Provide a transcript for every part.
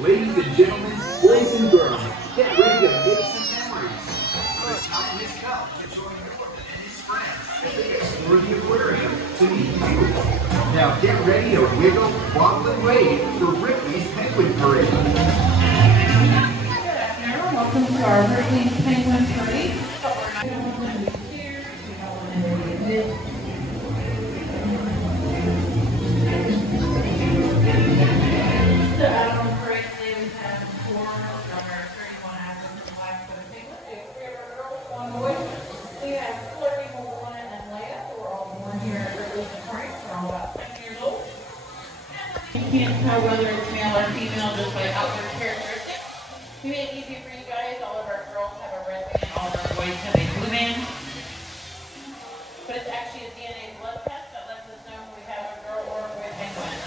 Ladies and gentlemen, boys and girls, get ready to make some memories. It's time his cup to join Norman and his friends as they explore the aquarium to meet you. Now get ready to wiggle, wobble, and wave for Ripley's Penguin Parade. Good afternoon. Welcome to our Ripley's Penguin Parade. You can't tell whether it's male or female just by outward characteristics. To make it easy for you guys, all of our girls have a red band, all of our boys have a blue band. But it's actually a DNA blood test that lets us know if we have a girl or a boy penguin.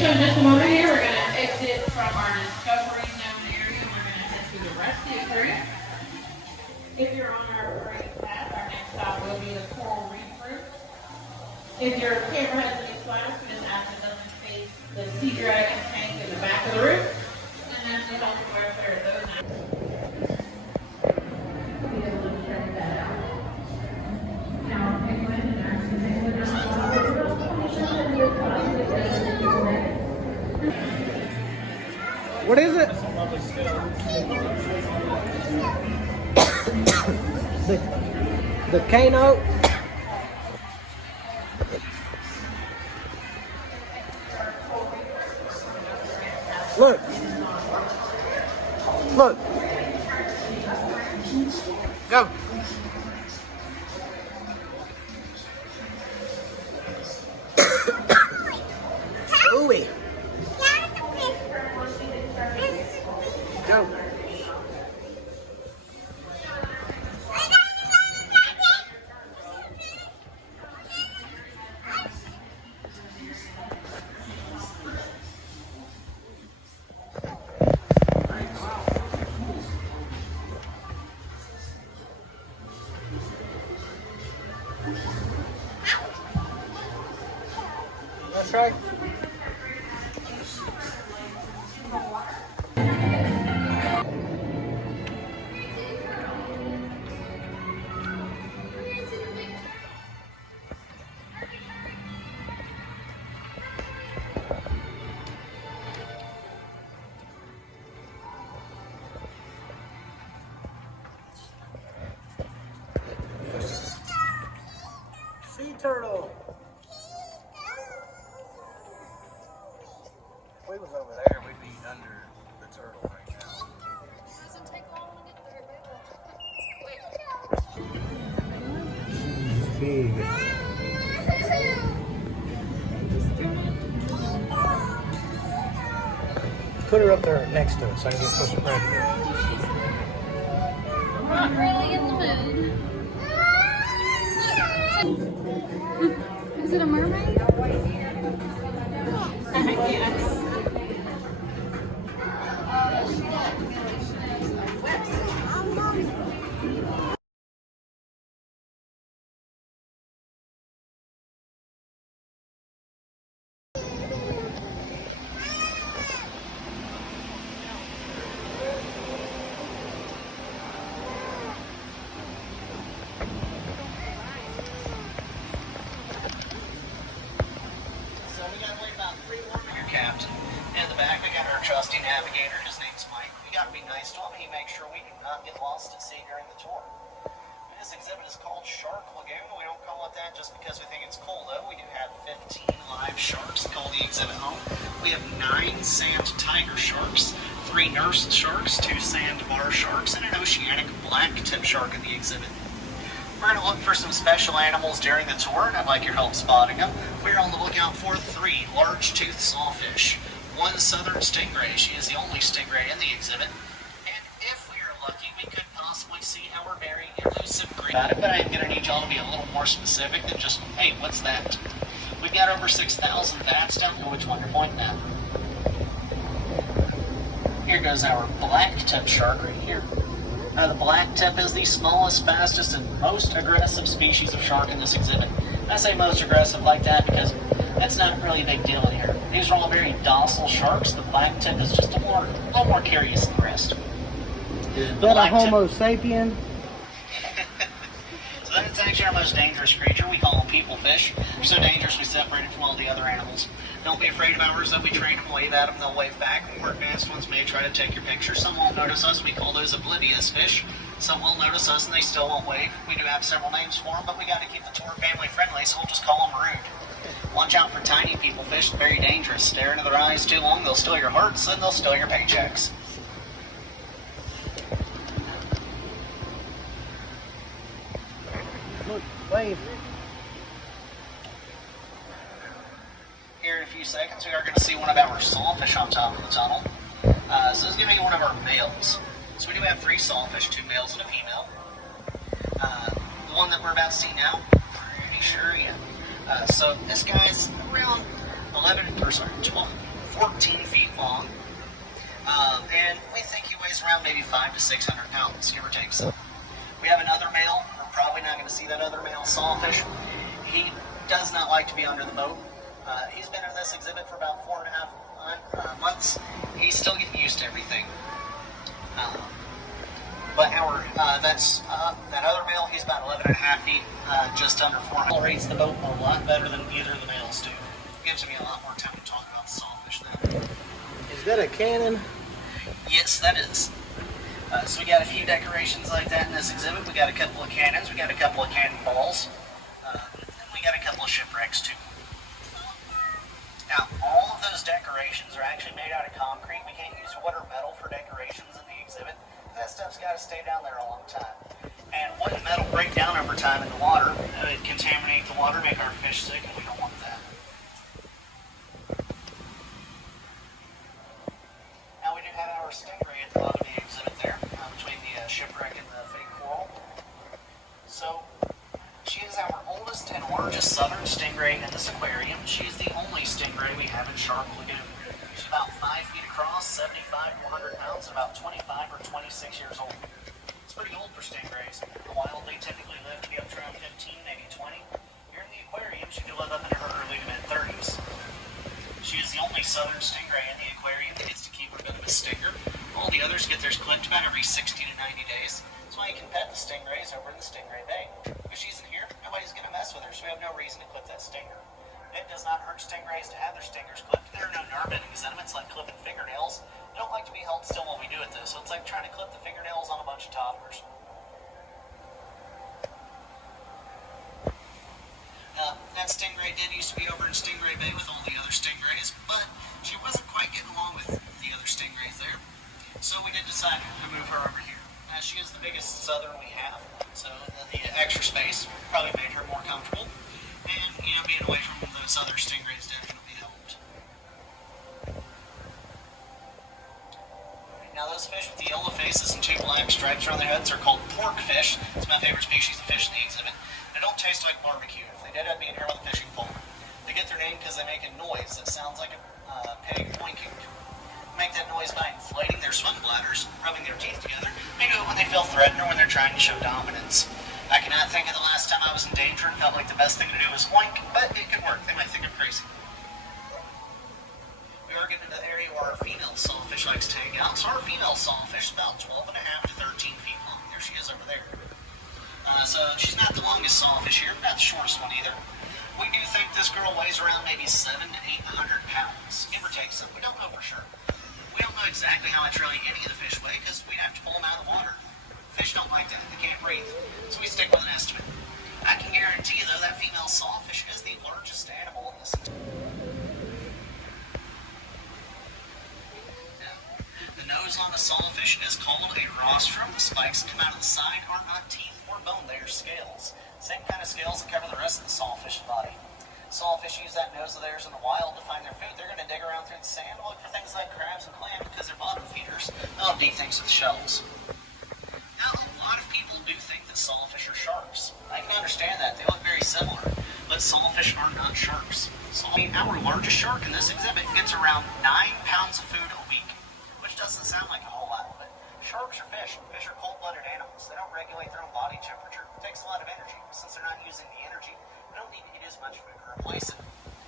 So in just a moment here, we're going to exit from our discovery zone area and we're going to head to the rest of the aquarium. If you're on our aquarium path, our next stop will be the coral reef room. If your camera has any flash, we just ask it doesn't face the sea dragon tank in the back of the roof. And that's the healthy welfare of those animals. Be able to check that out. Now, penguin and our penguin What is it? The Kano. Look. Look. Go. Ooey. Go. That's right. Sea turtle. If we was over there, we'd be under the turtle right now. It doesn't take long to get there, baby. It's Big. Put her up there next to us so I can get closer to her. I'm not really in the mood. Is it a mermaid? Yes. Captain. In the back, we got our trusty navigator. His name's Mike. We got to be nice to him. He makes sure we do not get lost at sea during the tour. This exhibit is called Shark Lagoon. We don't call it that just because we think it's cool, though. We do have 15 live sharks. Call the exhibit home. We have 9 sand tiger sharks, 3 nurse sharks, 2 sandbar sharks, and an oceanic black-tip shark in the exhibit. We're going to look for some special animals during the tour, and I'd like your help spotting them. We're on the lookout for 3 large-toothed sawfish, 1 southern stingray. She is the only stingray in the exhibit. And if we are lucky, we could possibly see our very elusive green. But I'm going to need y'all to be a little more specific than just, hey, what's that? We've got over 6,000 bats. Don't know which one you're pointing at. Here goes our black-tip shark right here. The black tip is the smallest, fastest, and most aggressive species of shark in this exhibit. I say most aggressive like that because that's not really a big deal in here. These are all very docile sharks. The black tip is just a little more curious than the rest. Is that a Homo sapien? So that's actually our most dangerous creature. We call them people fish. They're so dangerous we separate it from all the other animals. Don't be afraid of ours, though. We train them, wave at them, they'll wave back. More advanced ones may try to take your picture. Some won't notice us. We call those oblivious fish. Some will notice us and they still won't wave. We do have several names for them, but we got to keep the tour family friendly, so we'll just call them rude. Watch out for tiny people fish. Very dangerous. Stare into their eyes too long, they'll steal your hearts and they'll steal your paychecks. Look, wave. Here in a few seconds, we are going to see one of our sawfish on top of the tunnel. So this is going to be one of our males. So we do have 3 sawfish, 2 males and a female. The one that we're about to see now, pretty sure, yeah. So this guy's around 14 feet long. And we think he weighs around maybe 500 to 600 pounds, give or take some. We have another male. We're probably not going to see that other male sawfish. He does not like to be under the boat. He's been in this exhibit for about 4.5 months. He's still getting used to everything. But that other male, he's about 11.5 feet, just under 4. Tolerates the boat a lot better than either of the males do. Gives me a lot more time to talk about the sawfish now. Is that a cannon? Yes, that is. So we got a few decorations like that in this exhibit. We got a couple of cannons, we got a couple of cannonballs, and we got a couple of shipwrecks too. Now, all of those decorations are actually made out of concrete. We can't use wood or metal for decorations in the exhibit. That stuff's got to stay down there a long time. And wood and metal break down over time in the water. It contaminate the water, make our fish sick, and we don't want that. Now we do have our stingray at the bottom of the exhibit there, between the shipwreck and the fake coral. So, she is our oldest and largest southern stingray in this aquarium. She's the only stingray we have in Shark Lagoon. She's about 5 feet across, 75 to 100 pounds, and about 25 or 26 years old. It's pretty old for stingrays. In the wild, they typically live to be up to around 15, maybe 20. Here in the aquarium, she could live up into her early to mid-30s. She is the only southern stingray in the aquarium that gets to keep her venomous stinger. All the others get theirs clipped about every 60 to 90 days. That's why you can pet the stingrays over in the stingray bay. If she's in here, nobody's going to mess with her, so we have no reason to clip that stinger. It does not hurt stingrays to have their stingers clipped. There are no nerve-ending sentiments like clipping fingernails. They don't like to be held still while we do it, though, so it's like trying to clip the fingernails on a bunch of toddlers. That stingray did used to be over in Stingray Bay with all the other stingrays, but she wasn't quite getting along with the other stingrays there, so we did decide to move her over here. She is the biggest southern we have, so the extra space probably made her more comfortable, and being away from those other stingrays definitely helped. Now those fish with the yellow faces and 2 black stripes around their heads are called pork fish. It's my favorite species of fish in the exhibit. They don't taste like barbecue. If they did, I'd be in here with a fishing pole. They get their name because they make a noise that sounds like a pig oinking. Make that noise by inflating their swim bladders, rubbing their teeth together. They do it when they feel threatened or when they're trying to show dominance. I cannot think of the last time I was in danger and felt like the best thing to do was oink, but it could work. They might think I'm crazy. We are getting to the area where our female sawfish likes to hang out. So our female sawfish is about 12.5 to 13 feet long. There she is over there. So she's not the longest sawfish here, but not the shortest one either. We do think this girl weighs around maybe 700 to 800 pounds, give or take some. We don't know for sure. We don't know exactly how much really any of the fish weigh because we'd have to pull them out of the water. Fish don't like that. They can't breathe. So we stick with an estimate. I can guarantee you, though, that female sawfish is the largest animal in this. The nose on a sawfish is called a rostrum. The spikes that come out of the side are not teeth or bone. They are scales. Same kind of scales that cover the rest of the sawfish's body. Sawfish use that nose of theirs in the wild to find their food. They're going to dig around through the sand and look for things like crabs and clams because they're bottom feeders. They'll eat things with shells. Now, a lot of people do think that sawfish are sharks. I can understand that. They look very similar. But sawfish are not sharks. Our largest shark in this exhibit gets around 9 pounds of food a week, which doesn't sound like a whole lot, but Sharks are fish. Fish are cold-blooded animals. They don't regulate their own body temperature. It takes a lot of energy. Since they're not using the energy, they don't need to eat as much food to replace it.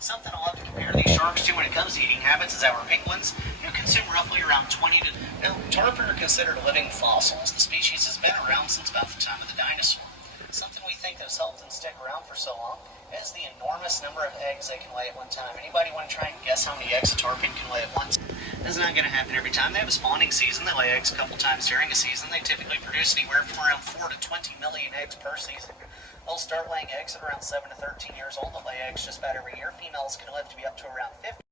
Something I love to compare these sharks to when it comes to eating habits is our penguins, who consume roughly around 20 to... Now, tarpon are considered living fossils. The species has been around since about the time of the dinosaur. Something we think that has helped them stick around for so long is the enormous number of eggs they can lay at one time. Anybody want to try and guess how many eggs a tarpon can lay at once? That's not going to happen every time. They have a spawning season. They lay eggs a couple times during a season. They typically produce anywhere from around 4 to 20 million eggs per season. They'll start laying eggs at around 7 to 13 years old. They'll lay eggs just about every year. Females can live to be up to around 50.